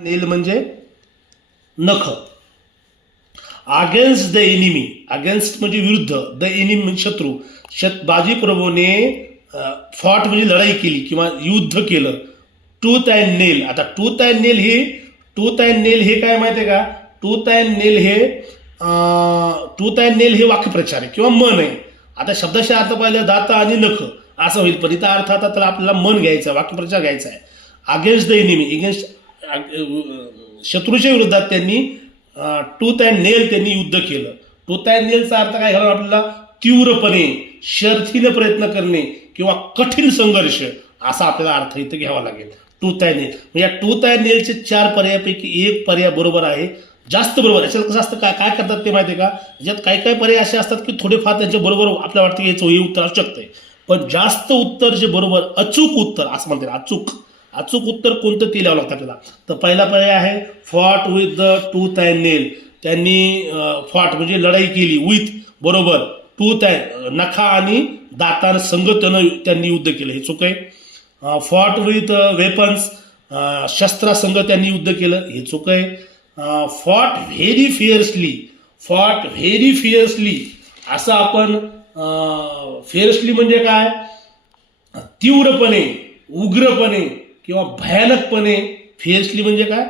नेल म्हणजे नख. Against the enemy, against म्हणजे विरुद्ध, द एनिमी म्हणजे शत्रू. बाजी प्रभूने फॉट म्हणजे लढाई केली किंवा युद्ध केलं. टूथ अँड नेल. आता टूथ अँड नेल हे काय माहिती आहे का? टूथ अँड नेल हे वाक्यप्रचार आहे किंवा मन आहे. आता शब्दाशा अर्थ पाहिलं दात आणि नख असं होईल, पण इथं अर्थ आता तर आपल्याला मन घ्यायचा, वाक्यप्रचार घ्यायचा आहे. अगेन्स्ट द एनिमी, शत्रूच्या विरोधात त्यांनी टूथ अँड नेल त्यांनी युद्ध केलं. टूथ अँड नेलचा अर्थ काय झाला आपल्याला? तीव्रपणे, शर्थीने प्रयत्न करणे किंवा कठीण संघर्ष असा आपल्याला अर्थ इथं घ्यावा लागेल. टूथ अँड नेल म्हणजे या टूथ अँड नेलचे 4 पर्यायापैकी एक पर्याय बरोबर आहे, जास्त बरोबर. याच्यात कसं असतं, काय काय करतात ते माहिती आहे का? याच्यात काही काही पर्याय असे असतात की थोडेफार त्यांच्या बरोबर आपल्याला वाटतं की याचं हे उत्तर असू शकतंय, पण जास्त उत्तर जे बरोबर अचूक उत्तर असं म्हणतात. अचूक उत्तर कोणतं ते लिहावं लागतं आपल्याला. तर पहिला पर्याय आहे fought with the tooth and nail. त्यांनी फॉट म्हणजे लढाई केली, विथ बरोबर, टूथ अँड नखा आणि दातान संगतनं त्यांनी युद्ध केलं, हे चूक आहे. फॉट विथ वेपन्स, शस्त्रासंग त्यांनी युद्ध केलं, हे चूक आहे. फॉट व्हेरी फिअर्सली असं आपण फिअर्सली म्हणजे काय? तीव्रपणे, उग्रपणे किंवा भयानकपणे. फिअर्सली म्हणजे काय?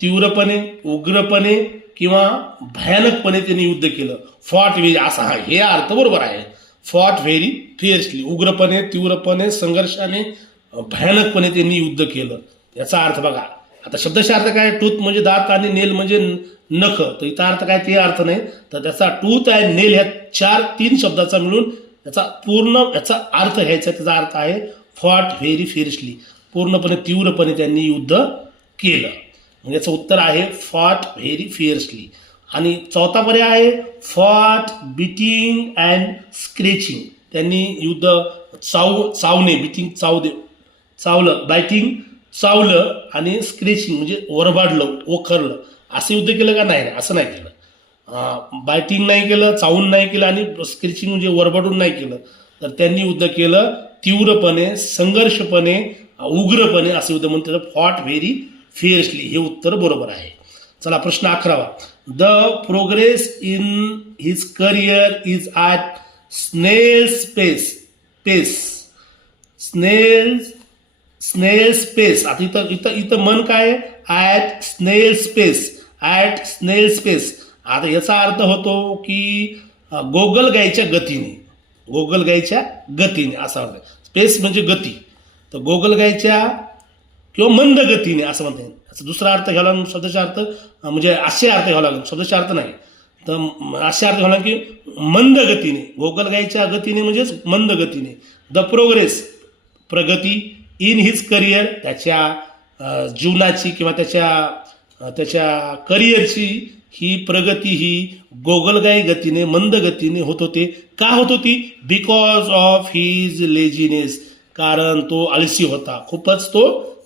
तीव्रपणे, उग्रपणे किंवा भयानकपणे त्यांनी युद्ध केलं. फॉट व्हेरी असा हे अर्थ बरोबर आहे. फॉट व्हेरी फिअर्सली, उग्रपणे, तीव्रपणे, संघर्षाने, भयानकपणे त्यांनी युद्ध केलं, याचा अर्थ बघा. आता शब्दशः अर्थ काय? टूथ म्हणजे दात आणि नेल म्हणजे नख, तर इथं अर्थ काय ते अर्थ नाही. तर त्याचा टूथ अँड नेल ह्या 3 शब्दाचा मिळून याचा पूर्ण याचा अर्थ घ्यायचा. त्याचा अर्थ आहे फॉट व्हेरी फिअर्सली, पूर्णपणे तीव्रपणे त्यांनी युद्ध केलं. म्हणजे याचं उत्तर आहे फॉट व्हेरी फिअर्सली. आणि चौथा पर्याय आहे फॉट बीटिंग अँड स्क्रेचिंग. त्यांनी युद्ध चावणे, बीटिंग चावलं, बायटिंग चावलं आणि स्क्रेचिंग म्हणजे ओरबाडलं, ओखरलं, असं युद्ध केलं का? नाही, असं नाही केलं. बायटिंग नाही केलं, चावून नाही केलं आणि स्क्रेचिंग म्हणजे ओरबाडून नाही केलं. तर त्यांनी युद्ध केलं तीव्रपणे, संघर्षपणे, उग्रपणे असं युद्ध म्हणून त्याचं फॉट व्हेरी फिअर्सली हे उत्तर बरोबर आहे. चला प्रश्न 11वा. The progress in his career is at snail's pace. आता इथं मन काय आहे? At snail's pace. आता याचा अर्थ होतो की गोगलगाईच्या गतीने असा अर्थ. स्पेस म्हणजे गती, तर गोगलगाईच्या किंवा मंद गतीने असं म्हणता येईल. असं दुसरा अर्थ घ्यावा लागेल. शब्दाचा अर्थ म्हणजे असे अर्थ घ्यावा लागेल, शब्दाचा अर्थ नाही. तर असे अर्थ घ्यावा लागेल की मंद गतीने, गोगलगाईच्या गतीने म्हणजेच मंद गतीने. द प्रोग्रेस प्रगती, इन हिज करिअर त्याच्या जीवनाची किंवा त्याच्या करिअरची ही प्रगती ही गोगलगाई गतीने, मंद गतीने होत होते. का होत होती? बिकॉज ऑफ हिज लेझीनेस, कारण तो आळशी होता खूपच.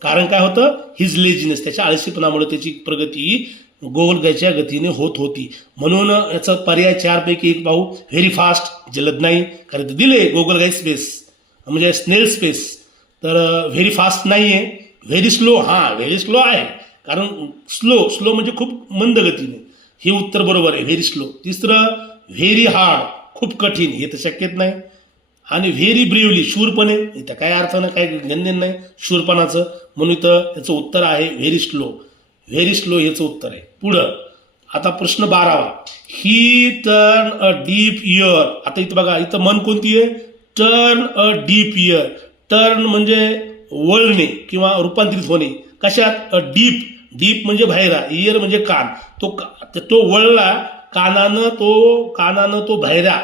कारण काय होतं? हिज लेझीनेस, त्याच्या आळशीपणामुळे त्याची प्रगती गोगलगाईच्या गतीने होत होती. म्हणून याचा पर्याय 4 पैकी 1 पाहू. व्हेरी फास्ट, जलद नाही, कारण ते दिले गोगलगाई स्पेस म्हणजे स्नेल स्पेस, तर व्हेरी फास्ट नाही आहे. व्हेरी स्लो, व्हेरी स्लो आहे, कारण स्लो म्हणजे खूप मंद गतीने, हे उत्तर बरोबर आहे, व्हेरी स्लो. तिसरं व्हेरी हार्ड, खूप कठीण, हे तर शक्यच नाही. आणि व्हेरी ब्रीवली, शूरपणे, इथं काय अर्थ नाही, काय गंधन नाही शूरपणाचं, म्हणून इथं त्याचं उत्तर आहे व्हेरी स्लो याचं उत्तर आहे. पुढं आता प्रश्न 12वा. He turn a deep ear. आता इथं बघा, इथं मन कोणती आहे? Turn a deep ear. Turn म्हणजे वळणे किंवा रूपांतरित होणे. कशात? डीप म्हणजे बाहेरा, इयर म्हणजे कान. तो वळला कानानं तो बाहेरा,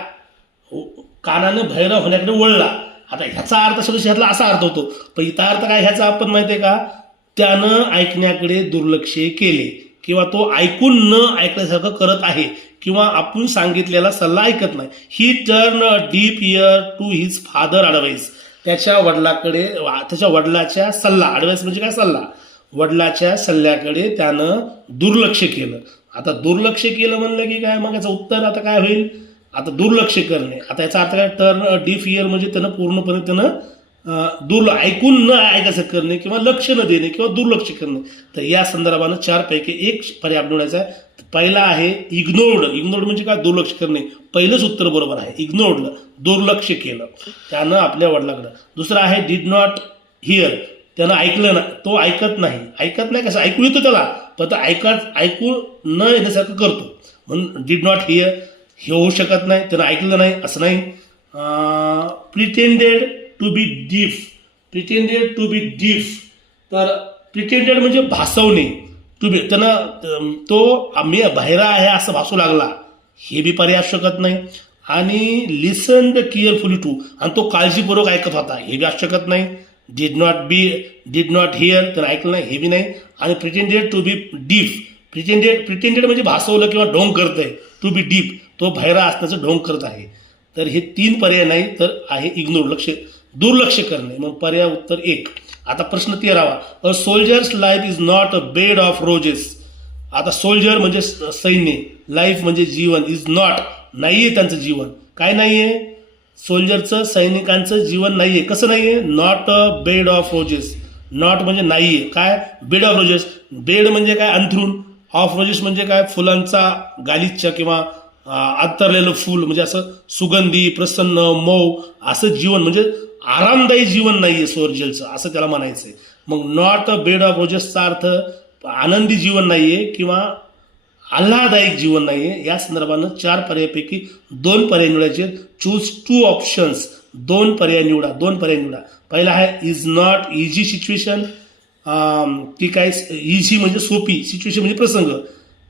कानानं बाहेरा होण्याकडे वळला. आता ह्याचा अर्थ ह्यातला असा अर्थ होतो, पण इथं अर्थ काय ह्याचा आपण माहिती आहे का? त्यानं ऐकण्याकडे दुर्लक्ष केले किंवा तो ऐकून न ऐकल्यासारखं करत आहे किंवा आपण सांगितलेला सल्ला ऐकत नाही. He turn a deep ear to his father advice. त्याच्या वडिलाच्या सल्ला, ॲडवाइस म्हणजे काय? सल्ला. वडिलाच्या सल्ल्याकडे त्यानं दुर्लक्ष केलं. आता दुर्लक्ष केलं म्हणलं की काय? मग याचं उत्तर आता काय होईल? आता दुर्लक्ष करणे. आता याचा अर्थ काय? टर्न डीप इयर म्हणजे त्यानं पूर्णपणे ऐकून न ऐकायचं करणे किंवा लक्ष न देणे किंवा दुर्लक्ष करणे. तर या संदर्भानं 4 पैकी एक पर्याय आपण निवडायचा आहे. पहिला आहे इग्नोर्ड. इग्नोर्ड म्हणजे काय? दुर्लक्ष करणे. पहिलंच उत्तर बरोबर आहे. इग्नोर्ड, दुर्लक्ष केलं त्यानं आपल्या वडिलाकडं. दुसरं आहे डिड नॉट हिअर. त्यानं ऐकलं ना, तो ऐकत नाही कसं ऐकू येतं त्याला, पण तो ऐकू न येण्यासारखं करतो म्हणून डिड नॉट हिअर. हे होऊ शकत नाही, त्यानं ऐकलं नाही असं नाही. Pretended to be deaf. Pretended to be deaf. तर प्रिटेंडेड म्हणजे भासवणे. टू बी त्यानं तो आम्ही बहिरा आहे असं भासू लागला, हे बी पर्याय असू शकत नाही. आणि लिसन्ड केअरफुली टू, आणि तो काळजीपूर्वक ऐकत होता, हे बी असू शकत नाही. डिड नॉट हिअर, त्यानं ऐकलं नाही, हे बी नाही. आणि pretended to be deaf. Pretended म्हणजे भासवलं किंवा ढोंग करत आहे. टू बी डीप, तो बहिरा असण्याचं ढोंग करत आहे. तर हे 3 पर्याय नाही, तर आहे इग्नोर, दुर्लक्ष करणे. मग पर्याय उत्तर 1. आता प्रश्न 13वा. A soldier's life is not a bed of roses. आता सोल्जर म्हणजे सैन्य, लाईफ म्हणजे जीवन, इज नॉट नाहीये त्यांचं जीवन. काय नाहीये? सोल्जरचं, सैनिकांचं जीवन नाहीये. कसं नाहीये? Not a bed of roses. Not म्हणजे नाहीये. काय? Bed of roses. बेड म्हणजे काय? अंथरूण. ऑफ रोजेस म्हणजे काय? फुलांचा गालिचा किंवा अंतरलेलं फूल, म्हणजे असं सुगंधी, प्रसन्न, मऊ असं जीवन, म्हणजे आरामदायी जीवन नाहीये सोल्जरचं, असं त्याला म्हणायचंय. मग नॉट अ बेड ऑफ रोजेसचा अर्थ आनंदी जीवन नाहीये किंवा आल्हादायक जीवन नाहीये. या संदर्भानं 4 पर्यायापैकी 2 पर्याय निवडायचे. Choose 2 options. 2 पर्याय निवडा. पहिला आहे इज नॉट इझी सिच्युएशन. ती काय? इझी म्हणजे सोपी, सिच्युएशन म्हणजे प्रसंग.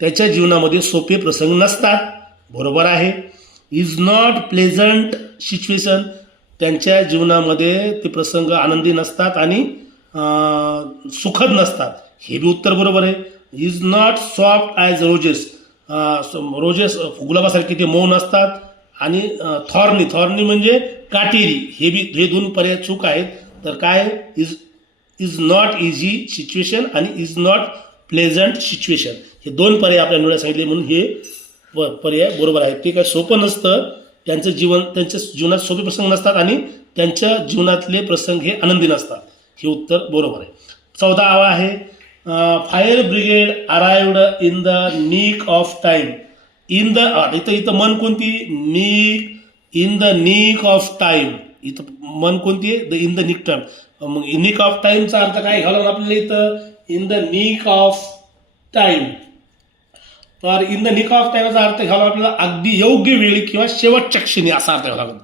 त्याच्या जीवनामध्ये सोपे प्रसंग नसतात, बरोबर आहे. Is not pleasant situation. त्यांच्या जीवनामध्ये ते प्रसंग आनंदी नसतात आणि सुखद नसतात, हे बी उत्तर बरोबर आहे. Is not soft as roses. Roses गुलाबासारखे ते मऊ नसतात. आणि थॉर्नी म्हणजे काटेरी, हे 2 पर्याय चूक आहेत. तर काय? इज नॉट इझी सिच्युएशन आणि इज नॉट प्लेझंट सिच्युएशन, हे 2 पर्याय आपल्याला निवडायला सांगितले म्हणून हे पर्याय बरोबर आहे. ते काय सोपं नसतं, त्यांच्या जीवनात सोपे प्रसंग नसतात आणि त्यांच्या जीवनातले प्रसंग हे आनंदी नसतात, हे उत्तर बरोबर आहे. 14वा आहे fire brigade arrived in the nick of time. इथं मन कोणती? In the nick of time. इथं मन कोणती आहे? In the nick time. मग निक ऑफ टाइमचा अर्थ काय घालून आपल्याला इथं? In the nick of time. तर इन द निक ऑफ टाइमचा अर्थ घालून आपल्याला अगदी योग्य वेळी किंवा शेवटच्या क्षणी असा अर्थ घालावा लागेल.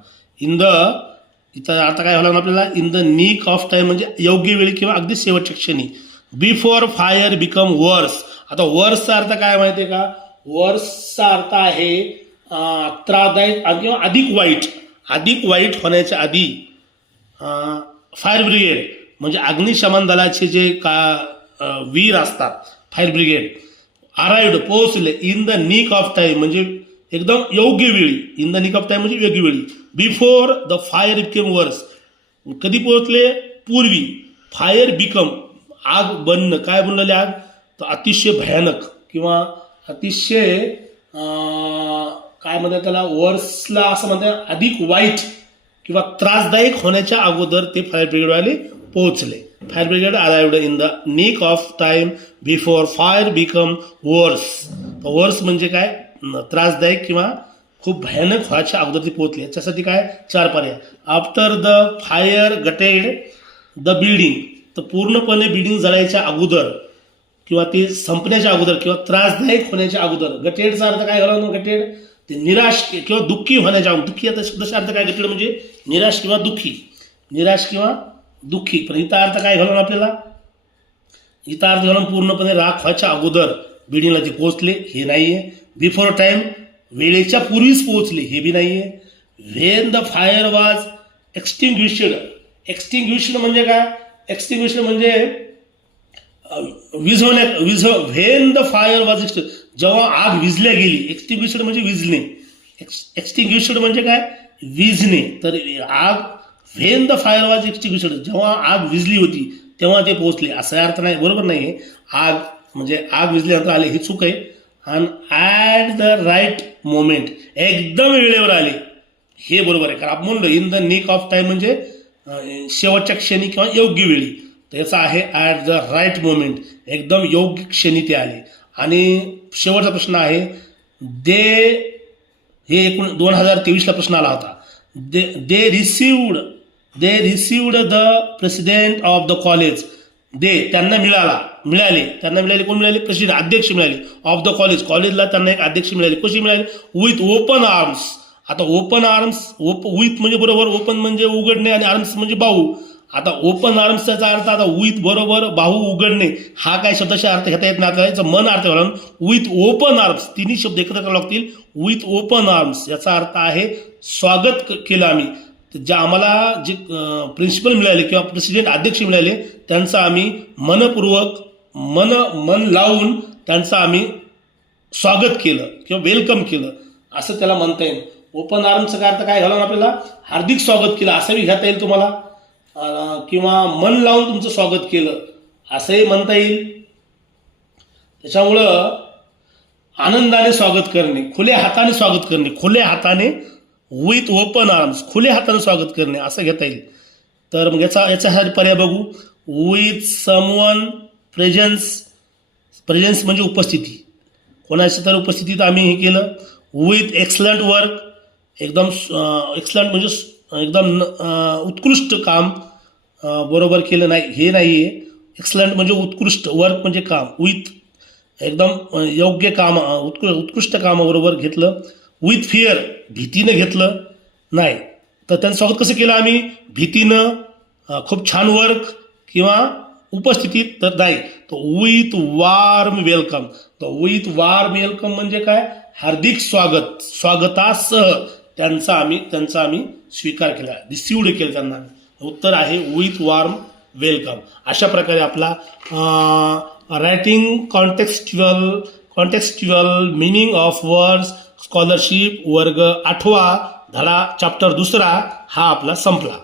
इथं अर्थ काय घालावा आपल्याला? In the nick of time म्हणजे योग्य वेळी किंवा अगदी शेवटच्या क्षणी. बिफोर फायर बिकम वर्स. आता वर्सचा अर्थ काय माहिती आहे का? वर्सचा अर्थ आहे त्रासदायक किंवा अधिक वाईट होण्याच्या आधी. फायर ब्रिगेड म्हणजे अग्निशमन दलाचे जे वीर असतात, फायर ब्रिगेड. अराइव्ड पोहोचले. In the nick of time म्हणजे एकदम योग्य वेळी. In the nick of time म्हणजे योग्य वेळी. बिफोर द फायर बिकम वर्स. कधी पोहोचले? पूर्वी. फायर बिकम आग बनणं. काय बनलेली आग? तर अतिशय भयानक किंवा अतिशय काय म्हणतात त्याला? वर्सला असं म्हणतात अधिक वाईट किंवा त्रासदायक होण्याच्या अगोदर ते फायर ब्रिगेडवाले पोहोचले. Fire brigade arrived in the nick of time before fire become worse. Worse म्हणजे काय? त्रासदायक किंवा खूप भयानक व्हायच्या अगोदर ते पोहोचले. याच्यासाठी काय? 4 पर्याय. After the fire gated the building. तर पूर्णपणे बिल्डिंग जळायच्या अगोदर किंवा ते संपण्याच्या अगोदर किंवा त्रासदायक होण्याच्या अगोदर. गटेडचा अर्थ काय झाला? गटेड ते निराश किंवा दुःखी होण्याच्या अगोदर. दुःखी आता शब्दाचा अर्थ काय? गटेड म्हणजे निराश किंवा दुःखी. पण इथं अर्थ काय घालून आपल्याला? इथं अर्थ घालून पूर्णपणे राख व्हायच्या अगोदर बिल्डिंगला ते पोहोचले, हे नाहीये. बिफोर टाइम वेळेच्या पूर्वीच पोहोचले, हे बी नाहीये. When the fire was extinguished. Extinguished म्हणजे काय? एक्सटिंग्विश्ड म्हणजे व्हेन द फायर वॉज जेव्हा आग विझल्या गेली. एक्सटिंग्विश्ड म्हणजे विझणे. एक्सटिंग्विश्ड म्हणजे काय? विझणे. तर आग when the fire was extinguished जेव्हा आग विझली होती तेव्हा ते पोहोचले, असा अर्थ नाही, बरोबर नाही. आग म्हणजे आग विझल्यानंतर आले, ही चूक आहे. आणि ॲट द राईट मोमेंट एकदम वेळेवर आले, हे बरोबर आहे. कारण आपण म्हणलो in the nick of time म्हणजे शेवटच्या क्षणी किंवा योग्य वेळी. तर याचा आहे ॲट द राईट मोमेंट, एकदम योग्य क्षणी ते आले. आणि शेवटचा प्रश्न आहे दे, हे 2023ला प्रश्न आला होता. They received the president of the college. त्यांना मिळाले कोण मिळाले? प्रेसिडेंट, अध्यक्ष मिळाले ऑफ द कॉलेज. कॉलेजला त्यांना एक अध्यक्ष मिळाले. कशी मिळाली? With open arms. आता ओपन आर्म्स, विथ म्हणजे बरोबर, ओपन म्हणजे उघडणे आणि आर्म्स म्हणजे बाहू. आता ओपन आर्म्सचा अर्थ आता विथ बरोबर बाहू उघडणे हा काय शब्दाचा अर्थ घेता येत नाही. आता याचा मन अर्थ घालून विथ ओपन आर्म्स, तिन्ही शब्द एकत्र करावे लागतील. विथ ओपन आर्म्स याचा अर्थ आहे स्वागत केलं आम्ही. ज्या आम्हाला जे प्रिन्सिपल मिळाले किंवा प्रेसिडेंट अध्यक्ष मिळाले त्यांचं आम्ही मनपूर्वक मन लावून त्यांचं आम्ही स्वागत केलं किंवा वेलकम केलं असं त्याला म्हणता येईल. ओपन आर्मचा अर्थ काय घालून आपल्याला हार्दिक स्वागत केलं असंही घेता येईल तुम्हाला, किंवा मन लावून तुमचं स्वागत केलं असंही म्हणता येईल. त्याच्यामुळं आनंदाने स्वागत करणे, खुल्या हाताने स्वागत करणे, खुल्या हाताने विथ ओपन आर्म्स, खुल्या हाताने स्वागत करणे असं घेता येईल. तर मग याचा पर्याय बघू. विथ समवन प्रेझेन्स म्हणजे उपस्थिती, कोणाच्या तर उपस्थितीत आम्ही हे केलं. विथ एक्सलंट वर्क, एकदम एक्सलंट म्हणजे एकदम उत्कृष्ट काम बरोबर केलं नाही हे नाही आहे. एक्सलंट म्हणजे उत्कृष्ट, वर्क म्हणजे काम, विथ एकदम योग्य काम, उत्कृष्ट कामाबरोबर घेतलं. विथ फिअर, भीतीनं घेतलं नाही. तर त्यांचं स्वागत कसं केलं आम्ही? भीतीनं, खूप छान वर्क किंवा उपस्थितीत तर नाही. तर विथ वार्म वेलकम. तर विथ वार्म वेलकम म्हणजे काय? हार्दिक स्वागत, स्वागतासह त्यांचा आम्ही स्वीकार केला, रिसिव्ड केलं त्यांना. उत्तर आहे विथ वार्म वेलकम. अशा प्रकारे आपला writing contextual meaning of words scholarship वर्ग 8वा धडा चॅप्टर 2 हा आपला संपला.